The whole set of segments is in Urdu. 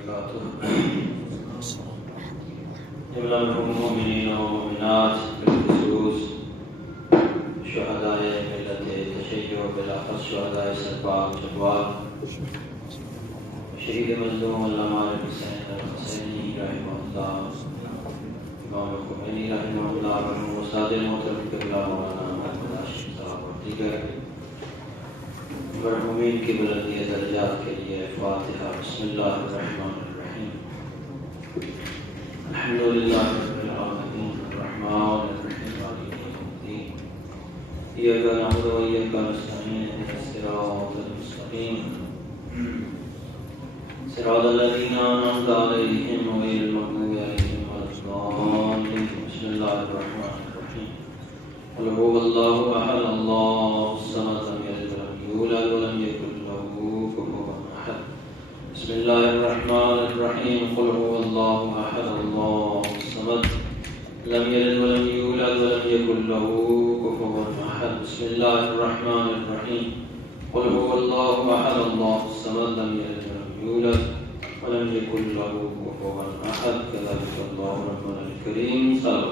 وبركاته. جملہ المؤمنین و المؤمنات بالخصوص شہداء ملت تشیع بالاخص شہداء سرباگ چکوال شہید مظلوم علامہ حسین الحسینی رحمہ اللہ، امام خمینی رحمہ اللہ، استاد محترم قبلہ مولانا محمد ہاشم صاحب اور دیگر مرحومین کی بلندی درجات کے لیے فاتحہ۔ بسم اللہ الرحمن الرحیم۔ الحمد للہ رب العالمین الرحمن الرحیم مالک یوم الدین، ایاک نعبد و ایاک نستعین اهدنا الصراط المستقیم صراط الذین انعمت علیہم غیر المغضوب علیہم ولا الضالین۔ بسم اللہ الرحمن الرحیم۔ قل هو اللہ احد اللہ الصمد لم یلد ولم یولد ولم یکن له کفوا احد۔ بسم اللہ الرحمن الرحیم۔ قل هو اللہ احد اللہ الصمد لم یلد ولم یولد ولم یکن له کفوا احد۔ بسم اللہ الرحمن الرحیم۔ قل هو اللہ احد اللہ الصمد لم یلد ولم یولد ولم یکن له کفوا احد۔ کذلک اللہ ربنا الکریم۔ صلی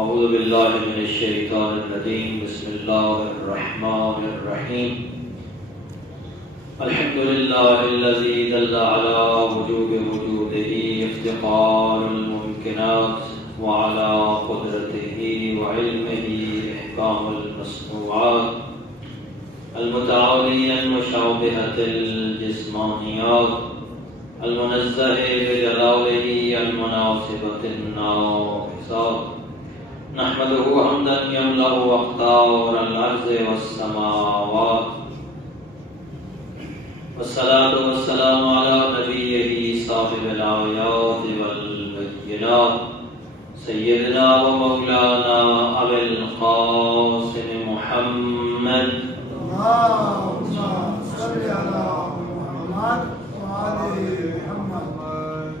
اعوذ باللہ من الشیطان الرجیم۔ بسم اللہ الرحمن الرحیم۔ الحمد للہ الذی دل علی وجوب وجودہ افتقار الممکنات وعلی قدرتہ وعلمہ احکام المصنوعات المتعالی عن مشابہۃ الجسمانیات المنزہ بجلالہ عن مناسبۃ الناقصات، نحمدہ حمدا یملأ اقطار الارض والسماوات، والصلاة والسلام علی نبیہ صاحب الآیات والبینات سیدنا و مولانا ابی القاسم محمد اللهم صل على محمد وعلى محمد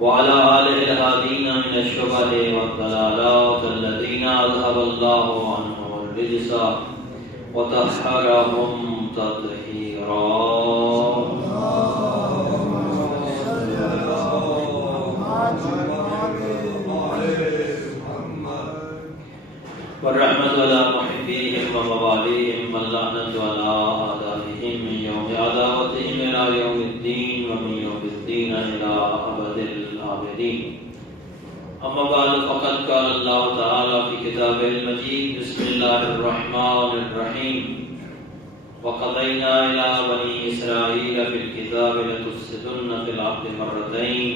وعلى آله الهادين من الشبه والضلالات الذين أذهب الله عنهم الرجس وطهرهم تطهيرا۔ والرحمة على محبيهم ومواليهم واللعنة على أعدائهم من يوم عداوتهم إلى يوم الدين ومن يوم الدين إلى أبد الآبدين۔ أما بعد، فقد قال الله تعالى في كتابه المجيد: بسم الله الرحمن الرحيم. وقضينا إلى بني إسرائيل في الكتاب لتفسدن في الأرض مرتين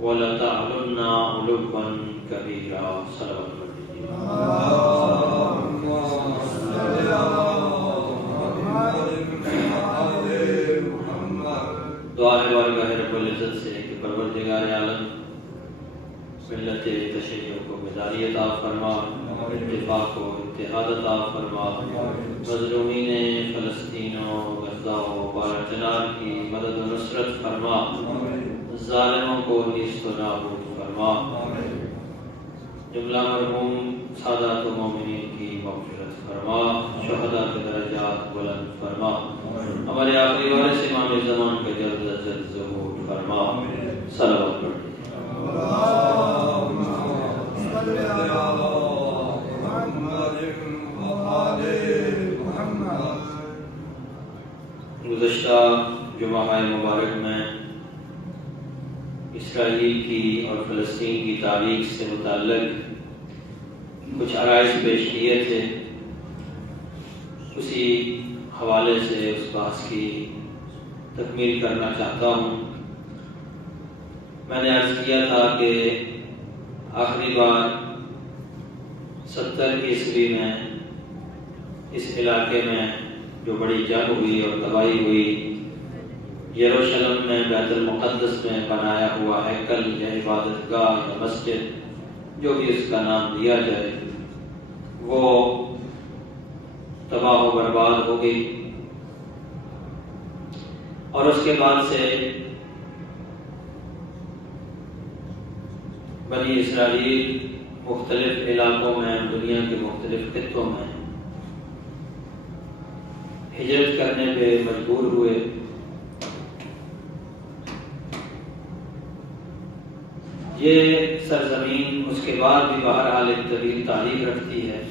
ولتعلن علوا كبيرا۔ صلوات اللہ۔ دعا ہے بارگاہ رب العزت سے کہ پروردگار عالم ملت تشیع کو بیداری عطا فرما، اتفاق و اتحاد عطا فرما، مظلومین فلسطین و غزہ و بالچنار کی مدد و نصرت فرما، ظالموں کو نیست و نابود فرما، جملہ مرحوم سادات و مومنین کی مغفرت فرما، شہداء کے درجات بلند فرما، ہمارے آخری وارث امام زمان کے جلد از جلد ظہور فرما۔ صلوات پڑھیں۔ گزشتہ جمعہ مبارک میں اسرائیل کی اور فلسطین کی تاریخ سے متعلق کچھ عرائض پیش کیے تھے، اسی حوالے سے اس بحث کی تکمیل کرنا چاہتا ہوں۔ میں نے عرض کیا تھا کہ آخری بار 70 عیسوی میں اس علاقے میں جو بڑی جنگ ہوئی اور تباہی ہوئی، یروشلم میں بیت المقدس میں بنایا ہوا ہیکل یا عبادت گاہ یا مسجد، جو بھی اس کا نام دیا جائے، وہ تباہ و برباد ہو گئی، اور اس کے بعد سے بنی اسرائیل مختلف علاقوں میں، دنیا کے مختلف خطوں میں ہجرت کرنے پہ مجبور ہوئے۔ یہ سرزمین اس کے بعد بھی بہرحال ایک طویل تاریخ رکھتی ہے۔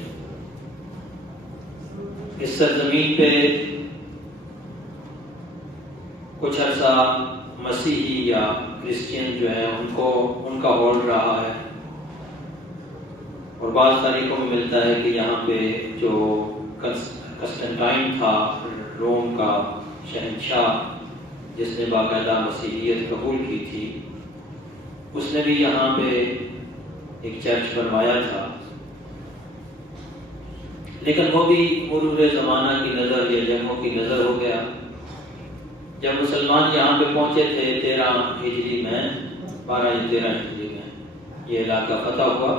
اس سرزمین پہ کچھ عرصہ مسیحی یا کرسچین جو ہے ان کا ہولڈ رہا ہے، اور بعض تاریخوں میں ملتا ہے کہ یہاں پہ جو قسطنطین تھا روم کا شہنشاہ، جس نے باقاعدہ مسیحیت قبول کی تھی، اس نے بھی یہاں پہ ایک چرچ بنوایا تھا، لیکن وہ بھی مرور زمانہ کی نظر یا جنگوں کی نظر ہو گیا۔ جب مسلمان یہاں پہ پہنچے تھے 13 ہجری میں، 12 یا 13 ہجری میں یہ علاقہ فتح ہوا،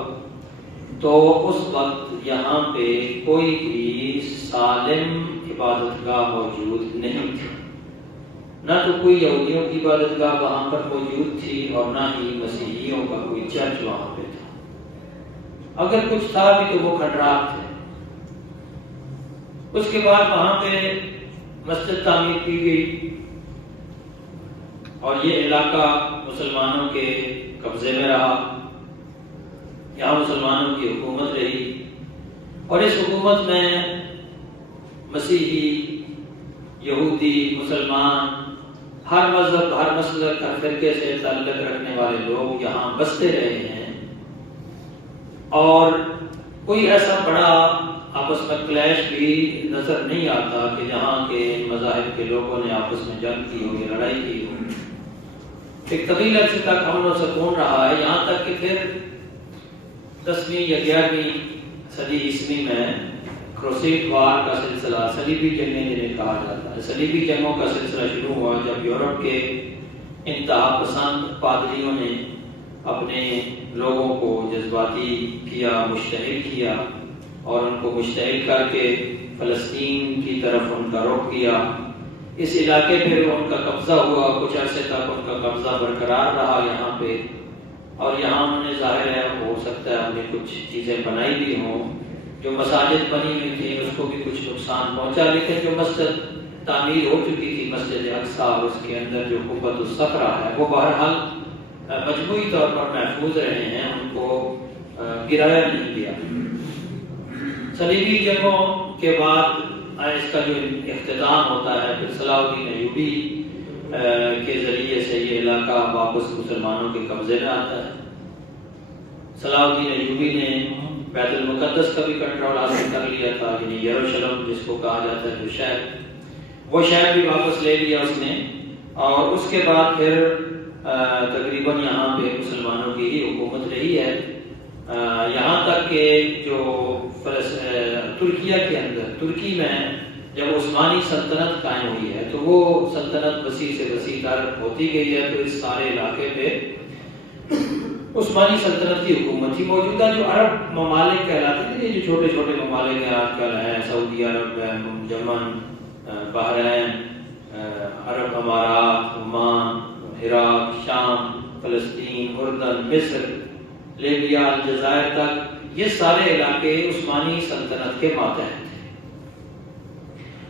تو اس وقت یہاں پہ کوئی بھی سالم عبادت گاہ موجود نہیں تھی، نہ تو کوئی یہودیوں کی عبادت گاہ وہاں پر موجود تھی اور نہ ہی مسیحیوں کا کوئی چرچ وہاں پہ تھا، اگر کچھ تھا بھی تو وہ کھنڈرات تھے۔ اس کے بعد وہاں پہ مسجد تعمیر کی گئی اور یہ علاقہ مسلمانوں کے قبضے میں رہا، یہاں مسلمانوں کی حکومت رہی، اور اس حکومت میں مسیحی، یہودی، مسلمان، ہر مذہب، ہر مسلک، ہر فرقے سے تعلق رکھنے والے لوگ یہاں بستے رہے ہیں، اور کوئی ایسا بڑا آپس میں کلیش بھی نظر نہیں آتا کہ جہاں کے مذاہب کے لوگوں نے آپس میں جنگ کی ہو یا لڑائی کی ہو۔ ایک طویل عرصے تک امن و سکون رہا ہے، یہاں تک کہ پھر 10ویں یا 11ویں صدی عیسوی میں کروسیڈ وار کا سلسلہ، صلیبی جنگیں جنہیں کہا جاتا ہے، صلیبی جنگوں کا سلسلہ شروع ہوا جب یورپ کے انتہا پسند پادریوں نے اپنے لوگوں کو جذباتی کیا، مشتعل کیا، اور ان کو مشتعل کر کے فلسطین کی طرف ان کا رخ کیا۔ اس علاقے پہ ان کا قبضہ ہوا، کچھ عرصے تک ان کا قبضہ برقرار رہا یہاں پہ، اور یہاں انہوں نے ظاہر ہے ہو سکتا ہے ہم نے کچھ چیزیں بنائی بھی ہوں، جو مساجد بنی ہوئی تھی اس کو بھی کچھ نقصان پہنچا، لیکن جو مسجد تعمیر ہو چکی تھی مسجد اقصیٰ، اس کے اندر جو قبۃ الصخرہ ہے وہ بہرحال مجموعی طور پر محفوظ رہے ہیں، ان کو گرایا نہیں گیا۔ صلیبی جنگوں کے بعد اس کا جو اختتام ہوتا ہے، پھر صلاح الدین ایوبی کے ذریعے سے یہ علاقہ واپس مسلمانوں کے قبضے میں آتا ہے۔ صلاح الدین ایوبی نے بیت المقدس کا بھی کنٹرول حاصل کر لیا تھا، یعنی یروشلم جس کو کہا جاتا ہے جو شہر، وہ شہر بھی واپس لے لیا اس نے، اور اس کے بعد پھر تقریباً یہاں پہ مسلمانوں کی ہی حکومت رہی ہے، یہاں تک کہ جو ترکیہ کے اندر، ترکی میں جب عثمانی سلطنت قائم ہوئی ہے تو وہ سلطنت وسیع سے وسیع تر ہوتی گئی ہے، تو اس سارے علاقے پہ عثمانی سلطنت کی حکومت تھی۔ موجودہ جو عرب ممالک کہلاتے تھے، جو چھوٹے چھوٹے ممالک ہیں آج کل ہیں، سعودی عرب ہے، یمن، بحرین، عرب امارات، عمان، عراق، شام، فلسطین، اردن، مصر، لیبیا، الجزائر تک، یہ سارے علاقے عثمانی سلطنت کے ماتحت تھے۔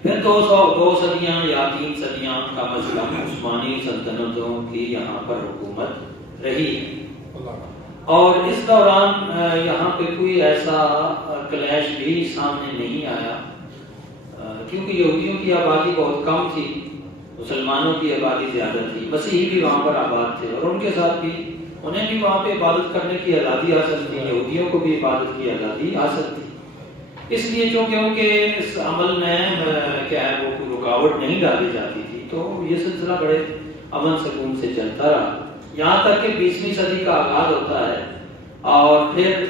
پھر 2 صدیاں یا 3 صدیاں کا مسئلہ عثمانی سلطنتوں کی یہاں پر حکومت رہی، اور اس دوران یہاں پہ کوئی ایسا کلیش بھی سامنے نہیں آیا، کیونکہ یہودیوں کی آبادی بہت کم تھی، مسلمانوں کی آبادی زیادہ تھی، مسیحی بھی وہاں پر آباد تھے، اور ان کے ساتھ بھی انہیں بھی وہاں پہ عبادت کرنے کی آزادی حاصل تھی، یہودیوں کو بھی عبادت کی آزادی حاصل تھی۔ اس لیے چونکہ ان کے اس عمل میں کیا ہے وہ کوئی رکاوٹ نہیں ڈالی جاتی تھی، تو یہ سلسلہ بڑے امن سکون سے چلتا رہا، یہاں تک کہ 20ویں صدی کا آغاز ہوتا ہے، اور پھر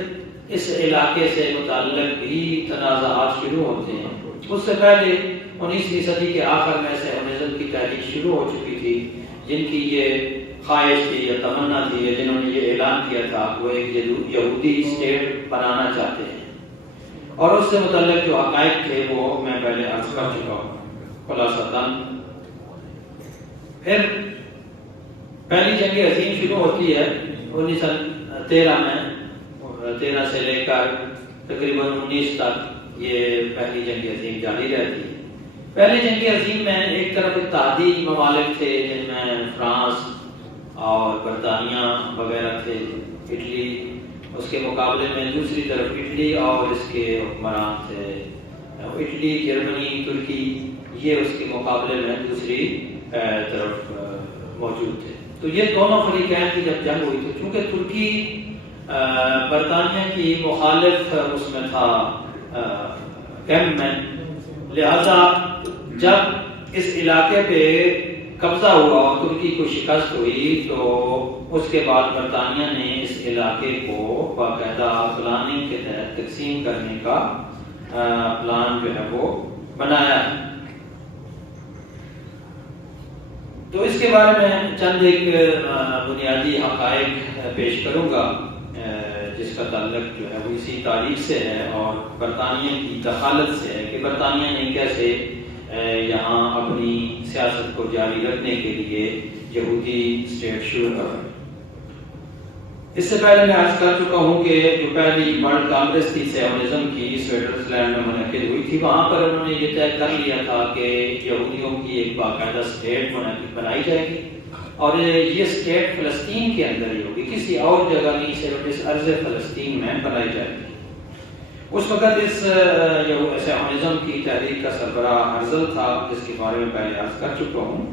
اس علاقے سے متعلق بھی تنازعات شروع ہوتے ہیں۔ اس سے پہلے 19ویں صدی کے آخر میں صہیونزم کی تحریک شروع ہو چکی تھی، جن کی یہ خواہش تھی یا تمنا تھی، یا جنہوں نے یہ اعلان کیا تھا وہ ایک یہودی اسٹیٹ بنانا چاہتے ہیں، اور اس سے متعلق جو حقائق تھے وہ میں پہلے عرض کر چکا ہوں خلاصتاً۔ پھر پہلی جنگ عظیم شروع ہوتی ہے 1913 میں 13 سے لے کر تقریباً 19 تک یہ پہلی جنگ عظیم جاری رہتی ہے۔ پہلی جنگ عظیم میں ایک طرف اتحادی ممالک تھے جن میں فرانس اور برطانیہ وغیرہ تھے، اٹلی، اس کے مقابلے میں دوسری طرف اٹلی اور اس کے حکمران تھے، اٹلی، جرمنی، ترکی، یہ اس کے مقابلے میں دوسری طرف موجود تھے۔ تو یہ دونوں فریقین کی جب جنگ ہوئی تو چونکہ ترکی برطانیہ کی مخالف اس میں تھا کیمپ میں، لہذا جب اس علاقے پہ قبضہ ہوا اور ترکی کو شکست ہوئی تو اس کے بعد برطانیہ نے اس علاقے کو باقاعدہ پلاننگ کے تحت تقسیم کرنے کا پلان جو ہے وہ بنایا ہے۔ تو اس کے بارے میں چند ایک بنیادی حقائق پیش کروں گا جس کا تعلق جو ہے وہ اسی تاریخ سے ہے اور برطانیہ کی دخالت سے ہے کہ برطانیہ نے کیسے یہاں اپنی سیاست کو جاری رکھنے کے لیے یہودی اسٹیٹ شروع کرا۔ اس سے پہلے میں عرض کر چکا ہوں کہ جو پہلی ورلڈ کانگریس تھی سیونزم کی سوئٹزرلینڈ میں منعقد ہوئی تھی، وہاں پر انہوں نے یہ طے کر لیا تھا کہ یہودیوں کی ایک باقاعدہ اسٹیٹ بنائی جائے گی اور یہ اسٹیٹ فلسطین کے اندر ہی ہوگی، کسی اور جگہ نہیں، صرف اس ارض فلسطین میں بنائی جائے گی۔ اس وقت اس سیونزم کی تحریک کا سربراہ ہرزل تھا جس کے بارے میں پہلے عرض کر چکا ہوں۔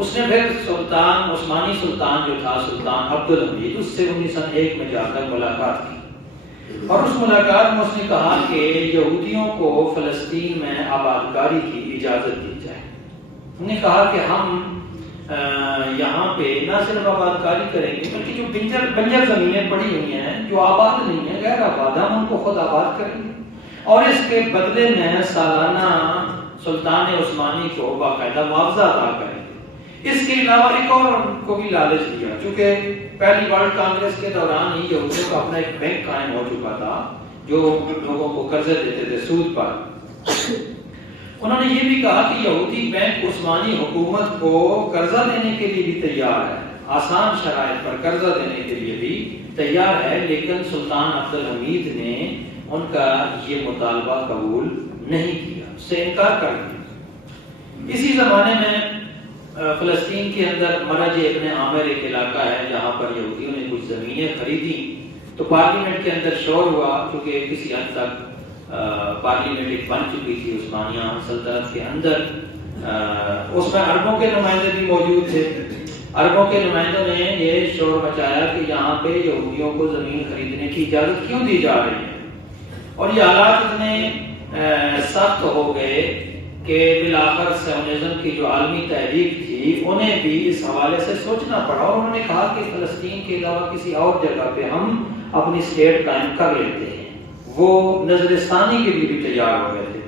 اس نے پھر سلطان عثمانی سلطان جو تھا سلطان عبدالحمید، اس سے 1901 میں جا کر ملاقات کی اور اس ملاقات میں اس نے کہا کہ یہودیوں کو فلسطین میں آباد کاری کی اجازت دی جائے۔ انہوں نے کہا کہ ہم یہاں پہ نہ صرف آباد کاری کریں گے بلکہ جو بنجر زمینیں پڑی ہوئی ہیں جو آباد نہیں ہیں، غیر آباد، ہم ان کو خود آباد کریں گے اور اس کے بدلے میں سالانہ سلطان عثمانی کو باقاعدہ معاوضہ ادا کریں گے۔ اس کے علاوہ ایک اور ان کو بھی لالچ دیا، چونکہ پہلی ورلڈ کانگریس کے دوران ہی یہودیوں کا اپنا ایک بینک قائم ہو چکا تھا جو لوگوں کو قرضے دیتے تھے سود پر۔ انہوں نے یہ بھی کہا کہ یہودی بینک عثمانی حکومت کو قرضہ دینے کے لیے بھی تیار ہے، آسان شرائط پر قرضہ دینے کے لیے بھی تیار ہے، لیکن سلطان عبدالحمید نے ان کا یہ مطالبہ قبول نہیں کیا، اس سے انکار کر دیا۔ اسی زمانے میں فلسطین کے اندر مرج ابن عامر ایک علاقہ ہے جہاں پر یہودیوں نے کچھ زمینیں خریدی تو پارلیمنٹ کے اندر شور ہوا، کیونکہ کسی حد تک پارلیمنٹ ایک بن چکی تھی عثمانیہ سلطنت کے اندر، اس میں عربوں کے نمائندے بھی موجود تھے۔ عربوں کے نمائندوں نے یہ شور مچایا کہ یہاں پہ یہودیوں کو زمین خریدنے کی اجازت کیوں دی جا رہی ہے، اور یہ حالات اتنے سخت ہو گئے کہ بالآخر سیونزم کی جو عالمی تحریک تھی انہیں بھی اس حوالے سے سوچنا پڑا اور انہوں نے کہا کہ فلسطین کے علاوہ کسی اور جگہ پہ ہم اپنی اسٹیٹ قائم کر لیتے ہیں۔ وہ نظرستانی کے لیے بھی تیار ہو گئے تھے۔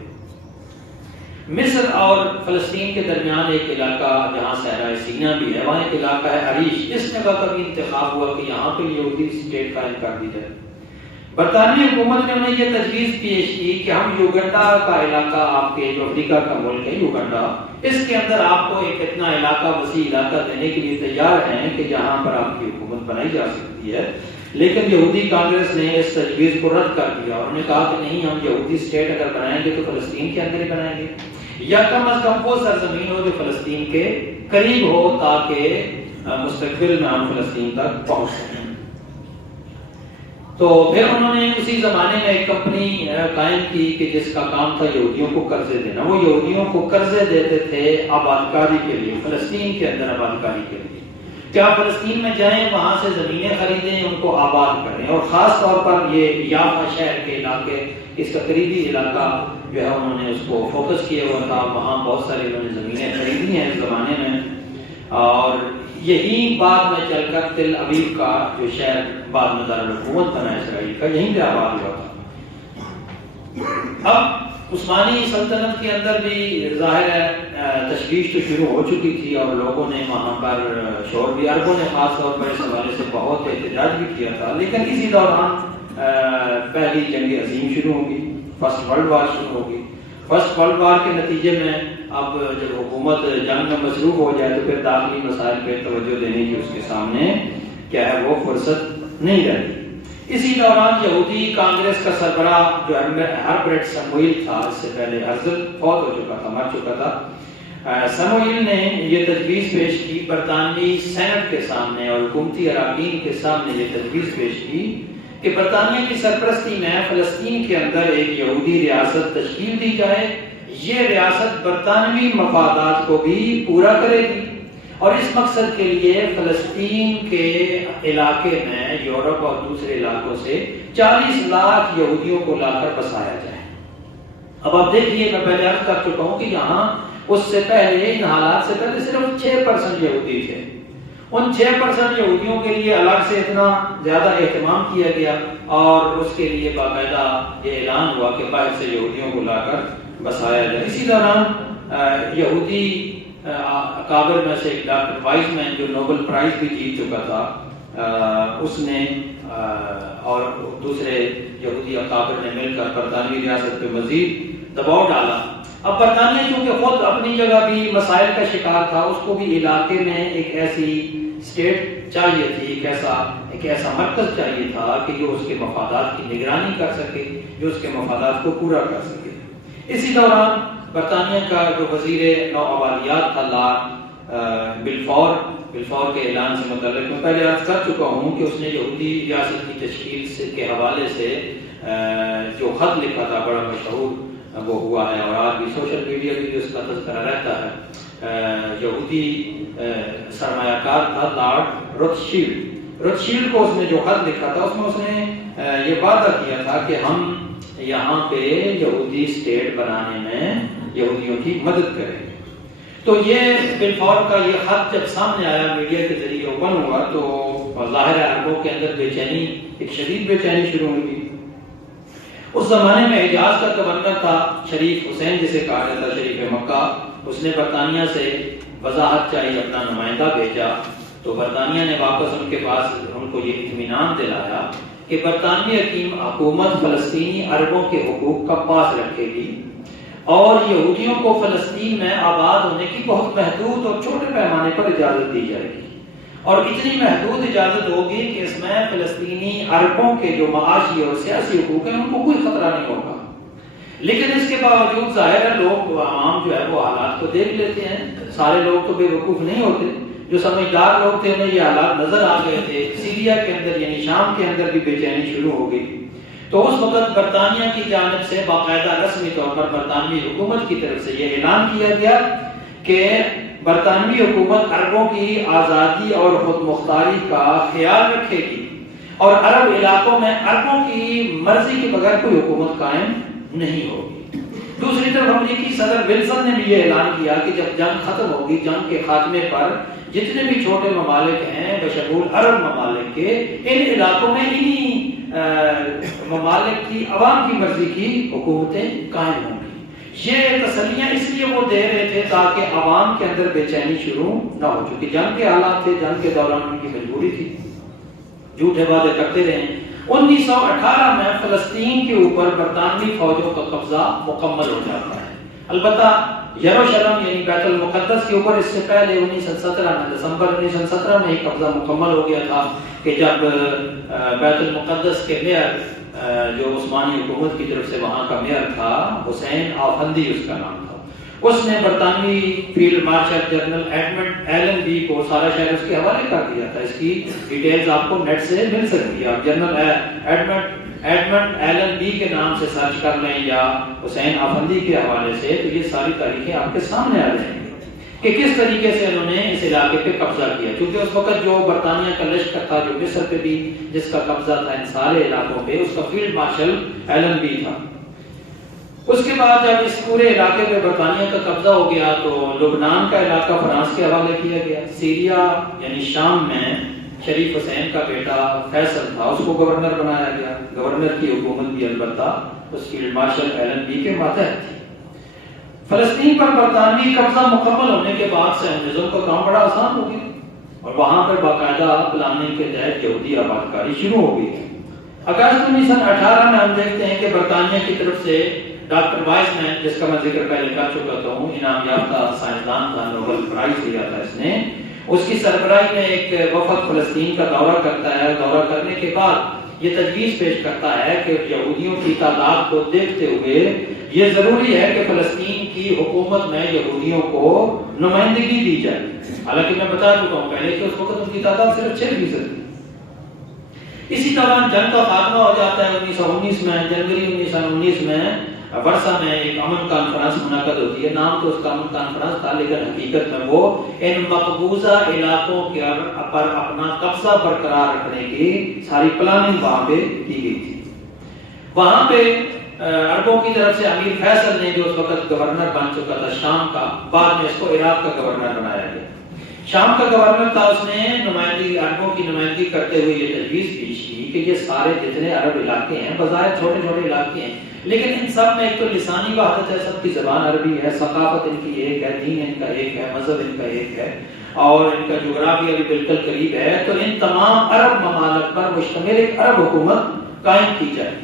مصر اور فلسطین کے درمیان ایک علاقہ جہاں صحرائے سینا بھی ہے، وہاں ایک علاقہ ہے عریش، اس جگہ کا بھی انتخاب ہوا کہ یہاں پہ یہودی اسٹیٹ قائم کر دی جائے۔ برطانوی حکومت نے انہیں یہ تجویز پیش کی کہ ہم یوگنڈا کا علاقہ، آپ کے جو افریقہ کا ملک ہے یوگنڈا، اس کے اندر آپ کو ایک اتنا علاقہ، وسیع علاقہ دینے کے لیے تیار ہیں کہ جہاں پر آپ کی حکومت بنائی جا سکتی ہے۔ لیکن یہودی کانگریس نے اس تجویز کو رد کر دیا اور انہوں نے کہا کہ نہیں، ہم یہودی اسٹیٹ اگر بنائیں گے تو فلسطین کے اندر ہی بنائیں گے، یا کم از کم وہ سرزمین ہو جو فلسطین کے قریب ہو تاکہ مستقبل میں ہم فلسطین تک پہنچ سکیں۔ تو پھر انہوں نے اسی زمانے میں ایک کمپنی قائم کی کہ جس کا کام تھا یہودیوں کو قرضے دینا۔ وہ یہودیوں کو قرضے دیتے تھے آباد کاری کے لیے، فلسطین کے اندر آباد کاری کے لیے، کہ آپ فلسطین میں جائیں، وہاں سے زمینیں خریدیں، ان کو آباد کریں، اور خاص طور پر یہ یافا شہر کے علاقے، اس کا قریبی علاقہ جو ہے انہوں نے اس کو فوکس کیا ہوا تھا، وہاں بہت ساری انہوں نے زمینیں خریدی ہیں اس زمانے میں، اور یہی بعد میں چل کر تل ابیب کا جو شہر بعد میں دارالحکومت بنا اسرائیل کا، یہیں پہ آباد ہوا تھا۔ اب عثمانی سلطنت کے اندر بھی ظاہر ہے تشویش تو شروع ہو چکی تھی اور لوگوں نے وہاں پر شور بھی، عربوں نے خاص طور پر اس حوالے سے بہت احتجاج بھی کیا تھا، لیکن اسی دوران پہلی جنگ عظیم شروع ہوگی، فرسٹ ورلڈ وار شروع ہوگی۔ فرسٹ ورلڈ وار کے نتیجے میں اب جب حکومت جنگ میں مصروف ہو جائے تو پھر داخلی مسائل پہ توجہ دینے کی اس کے سامنے کیا ہے وہ فرصت نہیں رہتی۔ اسی دوران یہودی کانگریس کا سربراہ جو ہربرٹ سموئیل تھا، اس سے پہلے ہرزل فوت ہو چکا تھا، مر چکا تھا، سموئیل نے یہ تجویز پیش کی برطانوی سینٹ کے سامنے اور حکومتی اراکین کے سامنے یہ تجویز پیش کی کہ برطانیہ کی سرپرستی میں فلسطین کے اندر ایک یہودی ریاست تشکیل دی جائے، یہ ریاست برطانوی مفادات کو بھی پورا کرے گی اور اس مقصد کے لیے فلسطین کے علاقے میں یورپ اور دوسرے علاقوں سے 40 لاکھ یہودیوں کو لا کر بسایا جائے۔ اب آپ دیکھیے، میں پہلے عرض کر چکا ہوں کہ یہاں اس سے پہلے، ان حالات سے پہلے صرف 6% یہودی تھے۔ ان 6% یہودیوں کے لیے الگ سے اتنا زیادہ اہتمام کیا گیا اور اس کے لیے باقاعدہ یہ اعلان ہوا کہ باہر سے یہودیوں کو لا کر بسایا جائے۔ اسی دوران یہودی اکابر میں سے ایک ڈاکٹر وائز مین جو نوبل پرائز بھی جیت چکا تھا، اس نے اور دوسرے یہودی اکابر نے مل کر برطانوی ریاست پہ مزید دباؤ ڈالا۔ اب برطانیہ چونکہ خود اپنی جگہ بھی مسائل کا شکار تھا، اس کو بھی علاقے میں ایک ایسی اسٹیٹ چاہیے تھی، ایک ایسا مرکز چاہیے تھا کہ جو اس کے مفادات کی نگرانی کر سکے، جو اس کے مفادات کو پورا کر سکے۔ اسی دوران برطانیہ کا جو وزیر نوآبادیات تھا لارڈ بلفور کے اعلان سے متعلق میں پہلے عرض کر چکا ہوں کہ اس نے یہودی ریاست کی تشکیل کے حوالے سے جو خط لکھا تھا بڑا مشہور وہ ہوا ہے اور آج بھی سوشل میڈیا بھی اس کا تذکرہ رہتا ہے۔ یہودی سرمایہ کار تھا لارڈ روتشیلڈ کو اس نے جو خط لکھا تھا، اس میں اس نے یہ وعدہ کیا تھا کہ ہم یہاں پہ یہودی اسٹیٹ بنانے میں یہودیوں کی مدد کریں گے۔ تو یہ بلفور کا یہ خط جب سامنے آیا، میڈیا کے ذریعے اوپن ہوا، تو ظاہر ہے عربوں کے اندر بے چینی، ایک شدید بے چینی شروع ہوئی۔ اس زمانے میں حجاز کا گورنر تھا شریف حسین، جسے کہا جاتا ہے شریف مکہ۔ اس نے برطانیہ سے وضاحت چاہیے، اپنا نمائندہ بھیجا، تو برطانیہ نے واپس ان کے پاس ان کو یہ اطمینان دلایا کہ برطانوی حکومت فلسطینی عربوں کے حقوق کا پاس رکھے گی اور یہودیوں کو فلسطین میں آباد ہونے کی بہت محدود اور چھوٹے پیمانے پر اجازت دی جائے گی، اور اتنی محدود اجازت ہوگی کہ اس میں فلسطینی عربوں کے جو معاشی اور سیاسی حقوق ہیں ان کو کوئی خطرہ نہیں ہوگا۔ لیکن اس کے باوجود ظاہر ہے لوگ عام جو ہے وہ حالات کو دیکھ لیتے ہیں، سارے لوگ تو بے وقوف نہیں ہوتے، جو سمجھدار لوگ تھے انہیں یہ حالات نظر آ گئے تھے۔ سیریا کے اندر یعنی شام کے اندر بھی بے چینی شروع ہو گئی، تو اس وقت برطانیہ کی جانب سے باقاعدہ رسمی طور پر برطانوی حکومت کی طرف سے یہ اعلان کیا گیا کہ برطانوی حکومت عربوں کی آزادی اور خود مختاری کا خیال رکھے گی اور عرب علاقوں میں عربوں کی مرضی کے بغیر کوئی حکومت قائم نہیں ہوگی۔ دوسری طرف امریکی صدر ولسن نے بھی یہ اعلان کیا کہ جب جنگ ختم ہوگی، جنگ کے خاتمے پر جتنے بھی چھوٹے ممالک ہیں بشمول عرب ممالک کے، ان علاقوں میں انہی ممالک کی عوام کی مرضی کی حکومتیں قائم ہوں گی۔ یہ تسلیاں اس لیے وہ دے رہے تھے تاکہ عوام کے اندر بے چینی شروع نہ ہو، چونکہ جنگ کے حالات تھے، جنگ کے دوران ان کی مجبوری تھی، جھوٹے وعدے کرتے رہے۔ 1918 میں فلسطین کے اوپر برطانوی فوجوں کا قبضہ مکمل ہو جاتا ہے۔ البتہ یروشلم یعنی بیت المقدس کے اوپر اس سے پہلے 1917 میں دسمبر 1917 میں ہی قبضہ مکمل ہو گیا تھا کہ جب بیت المقدس کے میئر جو عثمانی حکومت کی طرف سے وہاں کا میئر تھا حسین آفندی اس کا نام تھا، اس نے برطانوی field marshal general Edmund Allenby کو سارا شہر اس کے حوالے کر دیا تھا۔ اس کی ڈیٹیلز آپ کو نیٹ سے مل سکتی ہے، آپ جنرل ایڈمنڈ ایلن بی کے نام سے سرچ کر لیں یا حسین آفندی کے حوالے سے، تو یہ ساری تاریخیں آپ کے سامنے آ جائیں گی کہ کس طریقے سے انہوں نے اس علاقے پہ قبضہ کیا، کیونکہ اس وقت جو برطانیہ کا لشکر تھا جو مصر پہ بھی جس کا قبضہ تھا ان سارے علاقوں پہ، اس کا فیلڈ مارشل ایلن بی تھا۔ اس کے بعد جب اس پورے علاقے پہ برطانیہ کا قبضہ ہو گیا تو لبنان کا علاقہ فرانس کے حوالے کیا گیا۔ سیریا یعنی شام میں شریف حسین کا بیٹا فیصل تھا، اس کو گورنر بنایا گیا۔ گورنر کی حکومت بھی البتہ اس فیلڈ مارشل ایلن بی کے ماتحت تھی۔ فلسطین پر برطانوی قبضہ مکمل ہونے کے بعد صہیونزم کا کام بڑا آسان ہو گیا اور وہاں پر باقاعدہ پلاننگ کے تحت یہودی آبادکاری شروع ہو گئی۔ اگست 1918 میں ہم دیکھتے ہیں کہ برطانیہ کی طرف سے ڈاکٹر وائز مین، جس کا میں ذکر پہلے کر چکا ہوں، انعام یافتہ سائنسدان تھا، نوبل پرائز دیا تھا اس نے کی سربراہی میں ایک وفد فلسطین کا دورہ کرتا ہے۔ دورہ کرنے کے بعد یہ تجویز پیش کرتا ہے کہ یہودیوں کی تعداد کو دیکھتے ہوئے یہ ضروری ہے کہ فلسطین کی حکومت میں یہودیوں کو نمائندگی دی جائے. حالانکہ میں بتا چکا ہوں پہلے کہ اس وقت ان کی تعداد صرف 6% تھی. اسی دوران جنگ کا خاتمہ ہو جاتا ہے 1919 میں. جنوری 1919 میں ورسا میں ایک امن کانفرنس منعقد ہوتی ہے. نام تو اس کا امن کانفرنس تھا لیکن حقیقت میں وہ ان مقبوضہ علاقوں کے پر اپنا قبضہ برقرار رکھنے کی ساری پلاننگ وہاں پہ کی گئی تھی. وہاں پہ عربوں کی طرف سے امیر فیصل نے جو اس وقت گورنر بن چکا تھا شام کا، بعد میں اس کو عراق کا گورنر بنایا گیا. شام کا گورنر تھا، اس نے نمائندگی عربوں کی نمائندگی کرتے ہوئے یہ تجویز پیش کی کہ یہ سارے جتنے عرب علاقے ہیں بظاہر چھوٹے چھوٹے علاقے ہیں لیکن ان سب میں ایک تو لسانی وحدت ہے، سب کی زبان عربی ہے، ثقافت ان کی ایک ہے، دین ان کا ایک ہے، مذہب ان کا ایک ہے اور ان کا جغرافیہ بھی بالکل قریب ہے. تو ان تمام عرب ممالک پر مشتمل ایک عرب حکومت قائم کی جائے.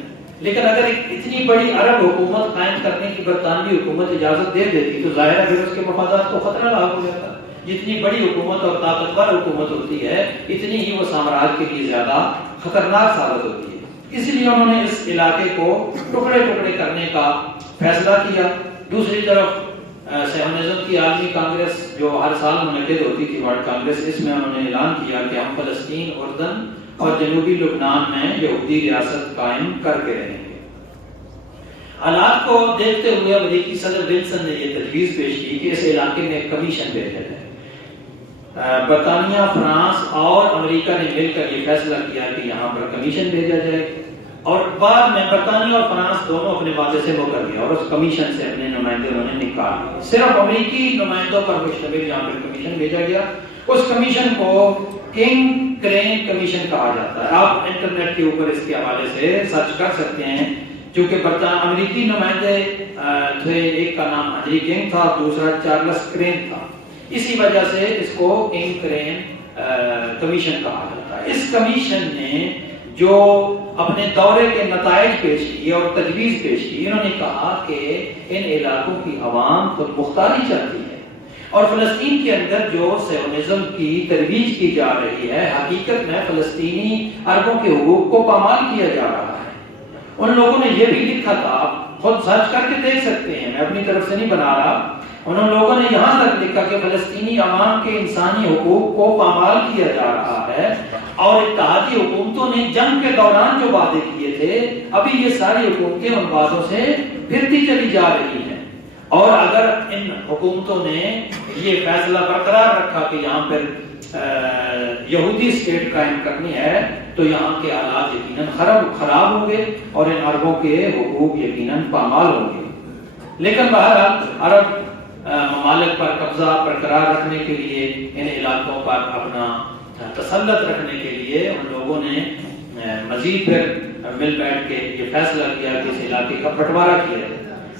لیکن اگر ایک اتنی بڑی عرب حکومت قائم کرنے کی برطانوی حکومت اجازت دے دیتی تو ظاہر ہے پھر اس کے مفادات کو خطرہ لاحق ہو جاتا. جتنی بڑی حکومت اور طاقتور حکومت ہوتی ہے اتنی ہی وہ سامراج کے لیے زیادہ خطرناک ثابت ہوتی ہے. اس لیے انہوں نے اس علاقے کو ٹکڑے ٹکڑے کرنے کا فیصلہ کیا. دوسری طرف صہیونزم کی عالمی کانگریس جو ہر سال منعقد ہوتی تھی ورلڈ کانگریس، اس میں انہوں نے اعلان کیا کہ ہم فلسطین، اردن اور جنوبی لبنان میں یہودی ریاست قائم کر کے رہیں گے. حالات کو دیکھتے ہوئے امریکی صدر ولسن نے یہ تجویز پیش کی کہ اس علاقے میں ایک کمیشن بھیجا جائے. برطانیہ، فرانس اور امریکہ نے مل کر یہ فیصلہ کیا کہ یہاں پر کمیشن بھیجا جائے اور بعد میں برطانیہ اور فرانس دونوں اپنے وعدے سے مکر گئے اور اس کمیشن سے اپنے نمائندے انہوں نے نکال لیے. صرف امریکی نمائندوں پر مشتمل یہاں پر کمیشن بھیجا گیا. اس کمیشن کو کنگ کرین کمیشن کہا جاتا ہے. آپ انٹرنیٹ کے اوپر اس کے حوالے سے سرچ کر سکتے ہیں. چونکہ امریکی نمائندے تھے، ایک کا نام ہنری کنگ تھا، دوسرا چارلس کرین تھا. اسی وجہ سے اس کو کنگ کرین کمیشن کہا جاتا ہے. اس کمیشن نے جو اپنے دورے کے نتائج پیش کیے اور تجویز پیش کی، انہوں نے کہا کہ ان علاقوں کی عوام خود مختاری چاہتی ہے اور فلسطین کے اندر جو صہیونزم کی ترویج کی جا رہی ہے حقیقت میں فلسطینی عربوں کے حقوق کو پامال کیا جا رہا ہے. ان لوگوں نے یہ بھی لکھا تھا، آپ خود سرچ کر کے دیکھ سکتے ہیں، میں اپنی طرف سے نہیں بنا رہا. انہوں لوگوں نے یہاں تک لکھا کہ فلسطینی عوام کے انسانی حقوق کو پامال کیا جا رہا ہے اور اتحادی حکومتوں نے جنگ کے دوران جو وعدے کیے تھے ابھی یہ ساری حکومتیں ان وعدوں سے پھرتی چلی جا رہی ہیں. اور اگر ان حکومتوں نے یہ فیصلہ برقرار رکھا کہ یہاں پر یہودی اسٹیٹ قائم کرنی ہے تو یہاں کے حالات یقیناً خراب ہوں گے اور ان عربوں کے حقوق یقیناً پامال ہوں گے. لیکن بہرحال عرب ممالک پر قبضہ برقرار رکھنے کے لیے، ان علاقوں پر اپنا تسلط رکھنے کے لیے ان لوگوں نے مزید پھر مل بیٹھ کے یہ فیصلہ کیا کہ اس علاقے کا بٹوارا کیا جائے.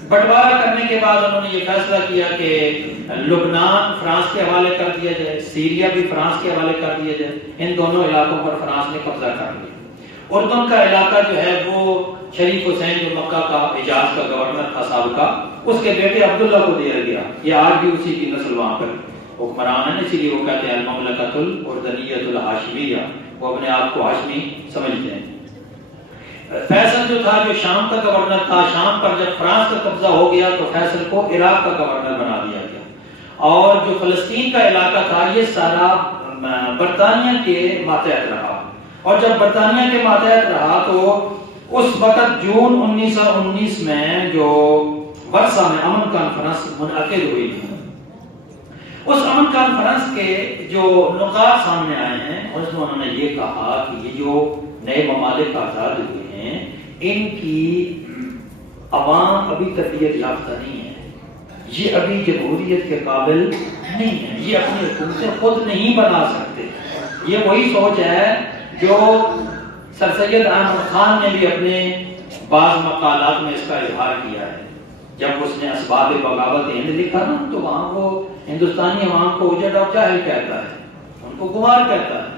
بٹوارا کرنے کے بعد انہوں نے یہ فیصلہ کیا کہ لبنان فرانس کے حوالے کر دیا جائے، سیریا بھی فرانس کے حوالے کر دیا جائے. ان دونوں علاقوں پر فرانس نے قبضہ کر لیا. اردن کا علاقہ جو ہے وہ شریف حسین جو مکہ کا حجاز کا گورنر تھا سابقہ، اس کے بیٹے عبداللہ کو دیا گیا. یہ آج بھی اسی کی نسل وہاں پر حکمران ہے، اسی لیے وہ کہتے ہیں المملکۃ الاردنیۃ الہاشمیہ، وہ اپنے آپ کو ہاشمی سمجھتے ہیں. فیصل جو تھا جو شام کا گورنر تھا، شام پر جب فرانس کا قبضہ ہو گیا تو فیصل کو عراق کا گورنر بنا دیا گیا. اور جو فلسطین کا علاقہ تھا یہ سارا برطانیہ کے ماتحت رہا. اور جب برطانیہ کے ماتحت رہا تو اس وقت جون 1919 میں جو ورسا میں امن کانفرنس منعقد ہوئی تھی، اس امن کانفرنس کے جو نقاط سامنے آئے ہیں اس میں انہوں نے یہ کہا کہ یہ جو نئے ممالک آزاد ہوئے ہیں ان کی عوام ابھی تربیت یافتہ نہیں ہے، یہ ابھی جمہوریت کے قابل نہیں ہے، یہ اپنی حکومتیں خود نہیں بنا سکتے. یہ وہی سوچ ہے جو سر سید احمد خان نے بھی اپنے بعض مقالات میں اس کا اظہار کیا ہے. جب اس نے اسباب بغاوت ہند لکھا نا تو وہاں وہ ہندوستانی عوام کو اجڑ اور جاہل کہتا ہے، ان کو گمار کہتا ہے.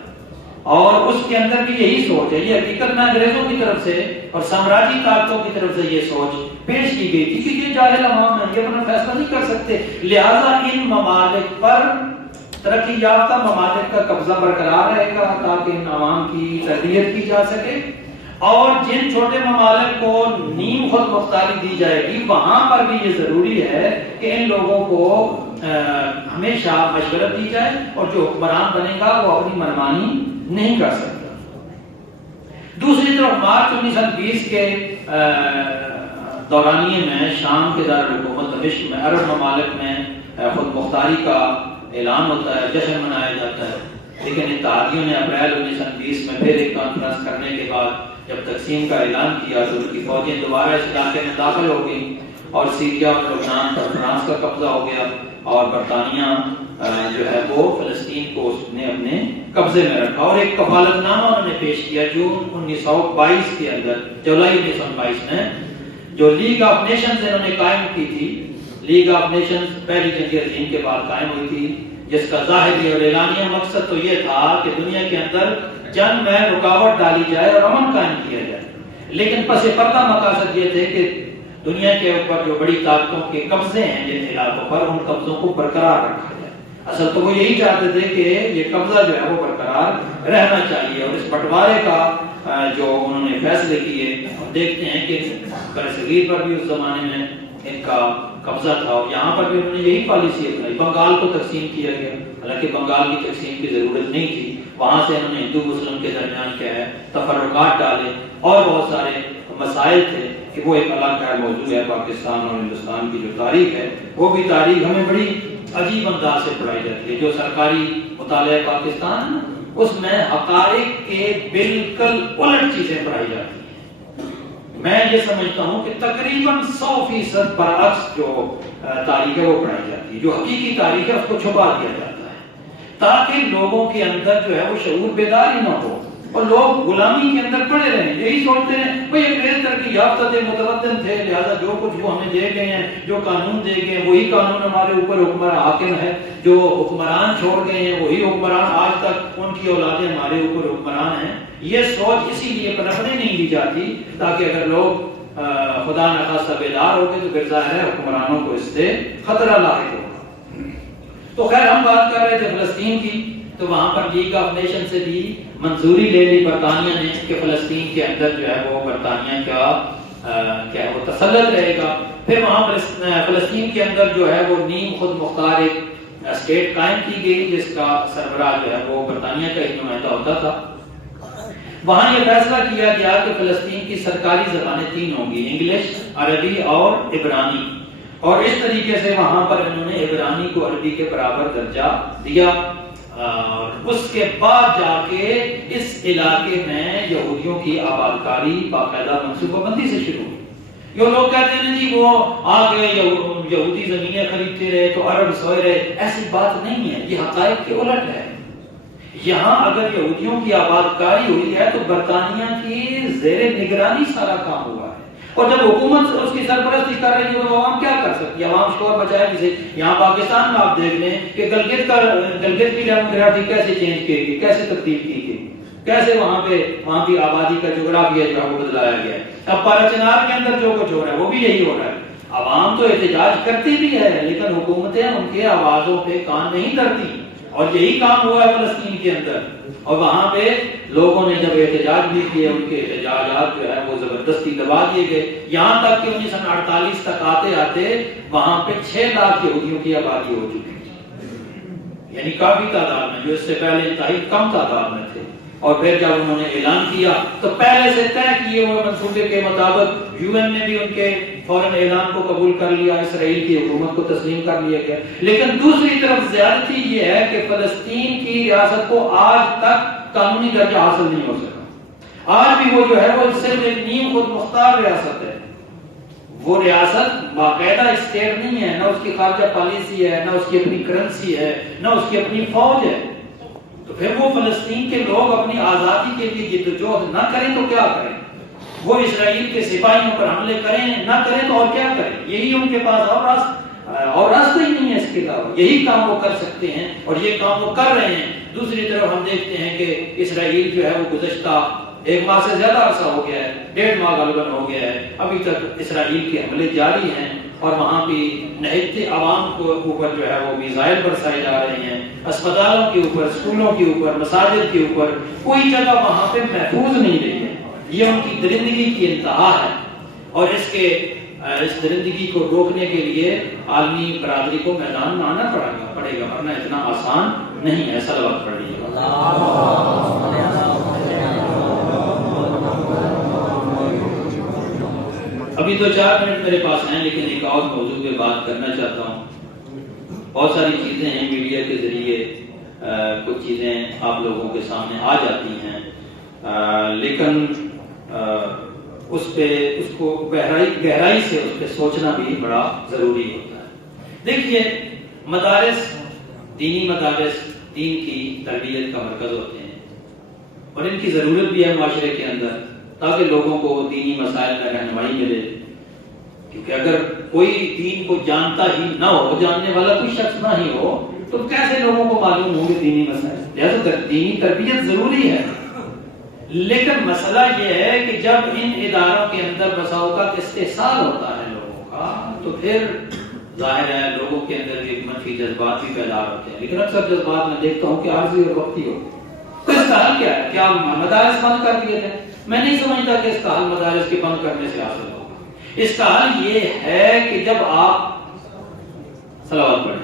اور اس کے اندر بھی یہی سوچ ہے. یہ حقیقت میں انگریزوں کی طرف سے اور سامراجی طاقتوں کی طرف سے یہ سوچ پیش کی گئی تھی کہ یہ جاہل عوام ہے، یہ اپنا فیصلہ نہیں کر سکتے، لہذا ان ممالک پر ترقی یافتہ ممالک کا قبضہ برقرار رہے گا تاکہ ان عوام کی تربیت کی جا سکے اور جن چھوٹے ممالک کو نیم خود مختاری دی جائے گی وہاں پر بھی یہ ضروری ہے کہ ان لوگوں کو ہمیشہ مشورت دی جائے اور جو حکمران بنے گا وہ اپنی منمانی نہیں کر سکتا۔ دوسری طرف مارچ 1920 کے دورانیے میں شام کے دارالحکومت دمشق میں عرب ممالک میں خود مختاری کا اعلان ہوتا ہے، جشن منایا جاتا ہے، لیکن اتحادیوں نے اپریل 1920 میں پھر ایک کانفرنس کرنے کے بعد جب تقسیم کا اعلان کیا تو ان کی فوجیں دوبارہ اس علاقے میں داخل ہو گئیں اور سیریا اور لبنان پر فرانس کا قبضہ ہو گیا اور برطانیہ جو ہے وہ فلسطین کو اس نے اپنے قبضے میں رکھا اور ایک کفالت نامہ انہوں نے پیش کیا جون 1922 کے اندر، جولائی 1922 میں، جو لیگ آف نیشنز انہوں نے قائم کی تھی۔ لیگ آف نیشنز پہلی جنگ عظیم کے بعد قائم ہوئی تھی، جس کا ظاہری اور اعلانیہ مقصد تو یہ تھا کہ دنیا کے اندر جنگ میں رکاوٹ ڈالی جائے اور امن قائم کیا جائے، لیکن پس پردہ مقاصد یہ تھے کہ دنیا کے اوپر جو بڑی طاقتوں کے قبضے ہیں جن علاقوں پر، ان قبضوں کو برقرار رکھا جائے۔ اصل تو وہ یہی چاہتے تھے کہ یہ قبضہ جو ہے وہ برقرار رہنا چاہیے، اور اس بٹوارے کا جو انہوں نے فیصلے کیے ہم دیکھتے ہیں کہ برصغیر پر بھی اس زمانے میں ان کا قبضہ تھا اور یہاں پر بھی انہوں نے یہی پالیسی اپنائی۔ بنگال کو تقسیم کیا گیا، حالانکہ بنگال کی تقسیم کی ضرورت نہیں تھی، وہاں سے انہوں نے ہندو مسلم کے درمیان کیا ہے تفرقات ڈالے اور بہت سارے مسائل تھے کہ وہ ایک الگ کا موضوع ہے۔ پاکستان اور ہندوستان کی جو تاریخ ہے وہ بھی تاریخ ہمیں بڑی عجیب انداز سے پڑھائی جاتی ہے۔ جو سرکاری مطالعہ پاکستان ہے اس میں حقائق کے بالکل الٹ چیزیں پڑھائی جاتی ہیں۔ میں یہ سمجھتا ہوں کہ تقریباً 100% برعکس جو تاریخ ہے وہ پڑھائی جاتی ہے، جو حقیقی تاریخ ہے اس کو چھپا دیا جاتا ہے تاکہ لوگوں کے اندر جو ہے وہ شعور بیدار ہی نہ ہو اور لوگ غلامی کے اندر پڑے رہیں، یہی سوچتے ہیں بھئی انگریز ترقی یافتہ تھے، متمدن تھے، لہذا جو کچھ وہ ہمیں دے گئے ہیں، جو قانون دے گئے ہیں وہی قانون ہمارے اوپر حکمران حاکم ہے، جو حکمران چھوڑ گئے ہیں وہی حکمران آج تک ان کی اولادیں ہمارے اوپر حکمران ہیں۔ یہ سوچ اسی لیے پنپنے نہیں دی جاتی تاکہ اگر لوگ خدا نخواستہ بیدار ہو گئے تو پھر ظاہر ہے حکمرانوں کو اس سے خطرہ لاحق ہوگا۔ تو خیر ہم بات کر رہے تھے فلسطین کی، تو وہاں پر لیگ آف نیشن سے بھی منظوری لے لی برطانیہ نے کہ فلسطین کے اندر جو ہے وہ برطانیہ کا کیا ہے وہ تسلط رہے گا۔ پھر وہاں فلسطین کے اندر جو ہے وہ نیم خود مختار ایک اسٹیٹ قائم کی گئی جس کا سربراہ جو ہے وہ برطانیہ کا ایک نمائندہ ہوتا تھا۔ وہاں یہ فیصلہ کیا گیا کہ فلسطین کی سرکاری زبانیں 3 ہوں گی، انگلش، عربی اور عبرانی، اور اس طریقے سے وہاں پر انہوں نے عبرانی کو عربی کے برابر درجہ دیا۔ اس کے بعد جا کے اس علاقے میں یہودیوں کی آباد کاری باقاعدہ منصوبہ بندی سے شروع ہوئی۔ یہ لوگ کہتے ہیں جی وہ آگے یہودی زمینیں خریدتے رہے تو عرب سوئے رہے، ایسی بات نہیں ہے، یہ حقائق کے الٹ ہے۔ یہاں اگر یہودیوں کی آباد کاری ہوئی ہے تو برطانیہ کی زیر نگرانی سارا کام ہوا ہے، اور جب حکومت اس کی سرپرستی کر رہی ہے تو عوام کیا کر سکتی ہے؟ عوام شور بچائے کسے؟ یہاں پاکستان میں آپ دیکھ لیں کہ گلگت کی ڈیموگرافی کیسے چینج کی گئی، کیسے تبدیل کی گئی، کیسے وہاں کی آبادی کا جغرافیہ جو ہے وہ بدلایا گیا ہے۔ اب پارا چنار کے اندر جو کچھ ہو رہا ہے وہ بھی یہی ہو رہا ہے۔ عوام تو احتجاج کرتی بھی ہے لیکن حکومتیں ان کے آوازوں پہ کان نہیں دھرتی، اور یہی کام ہوا ہے فلسطین کے اندر۔ اور وہاں پہ لوگوں نے جب احتجاج بھی کیے ان کے احتجاجات جو ہے وہ زبردستی دبا دیے گئے، یہاں تک کہ 1948 تک آتے آتے وہاں پہ 6 لاکھ یہودیوں کی آبادی ہو چکی تھی، یعنی کافی تعداد میں، جو اس سے پہلے انتہائی کم تعداد میں تھے۔ اور پھر جب انہوں نے اعلان کیا تو پہلے سے طے کیے ہوئے منصوبے کے مطابق UN نے بھی ان کے فوراً اعلان کو قبول کر لیا، اسرائیل کی حکومت کو تسلیم کر لیا گیا۔ لیکن دوسری طرف زیادتی یہ ہے کہ فلسطین کی ریاست کو آج تک قانونی درجہ حاصل نہیں ہو سکا۔ آج بھی وہ جو ہے وہ صرف ایک نیم خود مختار ریاست ہے، وہ ریاست باقاعدہ اسٹیٹ نہیں ہے، نہ اس کی خارجہ پالیسی ہے، نہ اس کی اپنی کرنسی ہے، نہ اس کی اپنی فوج ہے۔ تو پھر وہ فلسطین کے لوگ اپنی آزادی کے لیے جدوجہد نہ کریں تو کیا کریں؟ وہ اسرائیل کے سپاہیوں پر حملے کریں نہ کریں تو اور کیا کریں؟ یہی ان کے پاس اور راستہ ہی نہیں ہے، اس کے علاوہ یہی کام وہ کر سکتے ہیں اور یہ کام وہ کر رہے ہیں۔ دوسری طرف ہم دیکھتے ہیں کہ اسرائیل جو ہے وہ گزشتہ 1 ماہ سے زیادہ عرصہ ہو گیا ہے، 1.5 ماہ غالباً ہو گیا ہے، ابھی تک اسرائیل کے حملے جاری ہیں اور وہاں بھی نہتے عوام کو اوپر جو ہے وہ میزائل برسائے جا رہے ہیں، اسپتالوں کے اوپر، اسکولوں کے اوپر، مساجد کے اوپر، کوئی جگہ وہاں پہ محفوظ نہیں رہی ہے۔ یہ ان کی درندگی کی انتہا ہے، اور اس درندگی کو روکنے کے لیے عالمی برادری کو میدان میں آنا پڑے گا، ورنہ اتنا آسان نہیں ہے۔ صلوات پڑھیے۔ ابھی تو 4 منٹ میرے پاس ہیں، لیکن ایک اور موضوع پہ بات کرنا چاہتا ہوں۔ بہت ساری چیزیں ہیں میڈیا کے ذریعے، کچھ چیزیں آپ لوگوں کے سامنے آ جاتی ہیں، لیکن اس کو گہرائی سے اس پہ سوچنا بھی بڑا ضروری ہوتا ہے۔ دیکھیے، دینی مدارس دین کی تربیت کا مرکز ہوتے ہیں، اور ان کی ضرورت بھی ہے معاشرے کے اندر، تاکہ لوگوں کو دینی مسائل میں رہنمائی ملے، کیونکہ اگر کوئی دین کو جانتا ہی نہ ہو، جاننے والا کوئی شخص نہ ہی ہو، تو کیسے لوگوں کو معلوم ہوں گے دینی مسائل؟ لہذا دینی تربیت ضروری ہے، لیکن مسئلہ یہ ہے کہ جب ان اداروں کے اندر بسا اوقات استحصال ہوتا ہے لوگوں کا، تو پھر ظاہر ہے لوگوں کے اندر ایک منفی جذبات بھی پیدا ہوتے ہیں، لیکن اکثر جذبات میں دیکھتا ہوں کہ عارضی اور وقتی ہوتے ہیں۔ تو اس کا حل کیا ہے؟ کیا مدارس بند کر دیے تھے؟ میں نہیں سمجھتا کہ اس کا حل مدارس کے بند کرنے سے حاصل ہوگا۔ اس کا حل یہ ہے کہ جب آپ صلوات پڑھیں،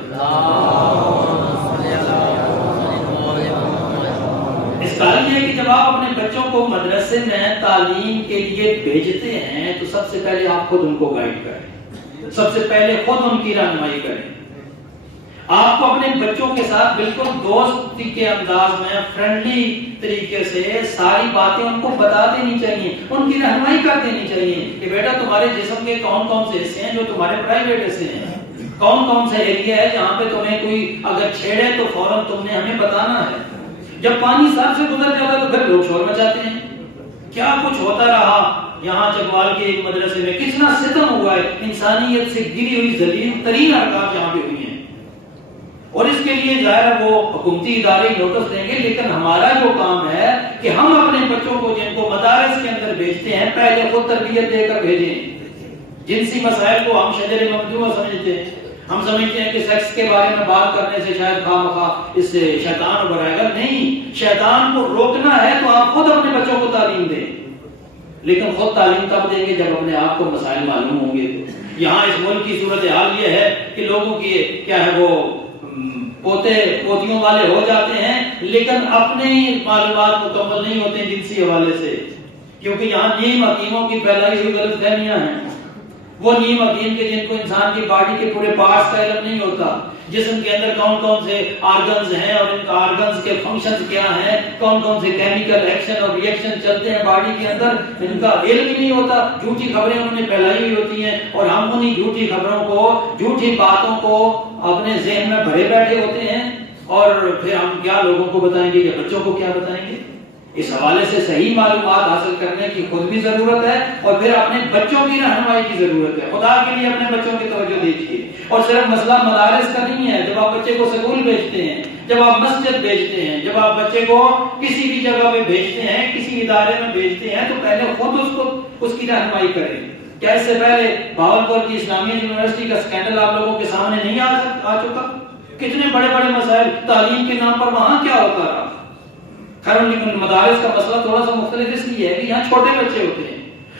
اس کا حل یہ ہے کہ جب آپ اپنے بچوں کو مدرسے میں تعلیم کے لیے بھیجتے ہیں تو سب سے پہلے آپ خود ان کو گائیڈ کریں، سب سے پہلے خود ان کی رہنمائی کریں۔ آپ کو اپنے بچوں کے ساتھ بالکل دوستی کے انداز میں فرینڈلی طریقے سے ساری باتیں ان کو بتا دینی چاہیے، ان کی رہنمائی کر دینی چاہیے کہ بیٹا تمہارے جسم کے کون کون سے حصے ہیں جو تمہارے پرائیویٹ حصے ہیں، کون کون سا ایریا ہے جہاں پہ تمہیں کوئی اگر چھیڑے تو فوراً تم نے ہمیں بتانا ہے۔ جب پانی سر سے گزر جاتا ہے تو پھر لوگ شور مچاتے ہیں، کیا کچھ ہوتا رہا یہاں چکوال کے ایک مدرسے میں، کتنا ستم ہوا ہے، انسانیت سے گری ہوئی ذلیل ترین حرکات یہاں پہ ہوئی ہیں، اور اس کے لیے ظاہر ہے وہ حکومتی ادارے نوٹس دیں گے، لیکن ہمارا جو کام ہے کہ ہم اپنے بچوں کو جن کو مدارس کے اندر بھیجتے ہیں پہلے خود تربیت دے کر بھیجیں۔ جنسی مسائل کو ہم شجر ممدوح سمجھتے ہیں، ہم سمجھتے ہیں کہ سیکس کے بارے میں بات کرنے سے شاید خواہ اس سے شیطان ابھر آئے گا، نہیں، شیطان کو روکنا ہے تو آپ خود اپنے بچوں کو تعلیم دیں، لیکن خود تعلیم تب دیں گے جب اپنے آپ کو مسائل معلوم ہوں گے۔ یہاں اس ملک کی صورتحال یہ ہے کہ لوگوں کی کیا ہے وہ پوتے پوتیوں والے ہو جاتے ہیں، لیکن اپنی معلومات مکمل نہیں ہوتے ہیں جنسی حوالے سے، کیونکہ یہاں نیم حکیموں کی پھیلائی ہوئی غلط فہمیاں ہیں۔ وہ نیم حکیم کے جن کو انسان کی باڈی کے پورے پارٹس کا علم نہیں ہوتا، جسم کے اندر کون کون سے آرگنز ہیں اور ان کا آرگنز کے فنکشنز کیا ہیں، کون کون سے کیمیکل ایکشن اور ری ایکشن چلتے ہیں باڈی کے اندر، ان کا علم ہی نہیں ہوتا، جھوٹی خبریں انہوں نے پھیلائی ہوئی ہوتی ہیں، اور ہم انہی جھوٹی خبروں کو، جھوٹی باتوں کو اپنے ذہن میں بھرے بیٹھے ہوتے ہیں، اور پھر ہم کیا لوگوں کو بتائیں گے یا بچوں کو کیا بتائیں گے؟ اس حوالے سے صحیح معلومات حاصل کرنے کی خود بھی ضرورت ہے، اور پھر اپنے بچوں کی رہنمائی کی ضرورت ہے۔ خدا کے لیے اپنے بچوں کی توجہ دیجیے، اور صرف مسئلہ مدارس کا نہیں ہے۔ جب آپ بچے کو سکول بھیجتے ہیں، جب آپ مسجد بھیجتے ہیں، جب آپ بچے کو کسی بھی جگہ پہ بھیجتے ہیں، کسی ادارے میں بھیجتے ہیں، تو پہلے خود اس کی رہنمائی کریں۔ کیا اس سے پہلے بہاولپور کی اسلامیہ یونیورسٹی کا اسکینڈل آپ لوگوں کے سامنے نہیں آ چکا؟ کتنے بڑے بڑے مسائل تعلیم کے نام پر وہاں کیا ہوتا رہا؟ خیر، لیکن مدارس کا مسئلہ تھوڑا سا مختلف اس لیے ہے کہ یہاں چھوٹے بچے ہوتے ہیں،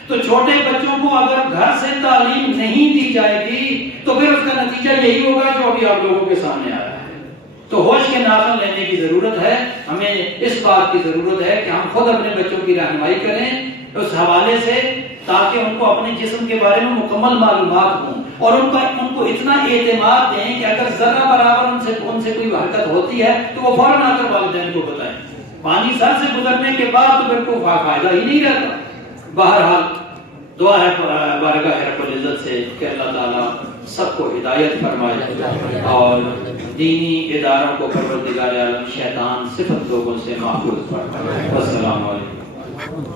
تو چھوٹے بچوں کو اگر گھر سے تعلیم نہیں دی جائے گی تو پھر اس کا نتیجہ یہی ہوگا جو ابھی آپ لوگوں کے سامنے آیا ہے۔ تو ہوش کے ناخن لینے کی ضرورت ہے، ہمیں اس بات کی ضرورت ہے کہ ہم خود اپنے بچوں کی رہنمائی کریں اس حوالے سے، تاکہ ان کو اپنے جسم کے بارے میں مکمل معلومات ہوں، اور ان کو اتنا اعتماد دیں کہ اگر ذرہ برابر ان سے کوئی حرکت ہوتی ہے تو وہ فوراً آ کر والدین کو بتائیں۔ پانی سر سے گزرنے کے بعد تو پھر کوئی فائدہ ہی نہیں رہتا۔ بہرحال دعا ہے بارگاہ رب العزت سے کہ اللہ تعالیٰ سب کو ہدایت فرمائے اور دینی اداروں کو پروردگار عالم شیطان صفت لوگوں سے محفوظ فرمائے۔ السلام علیکم۔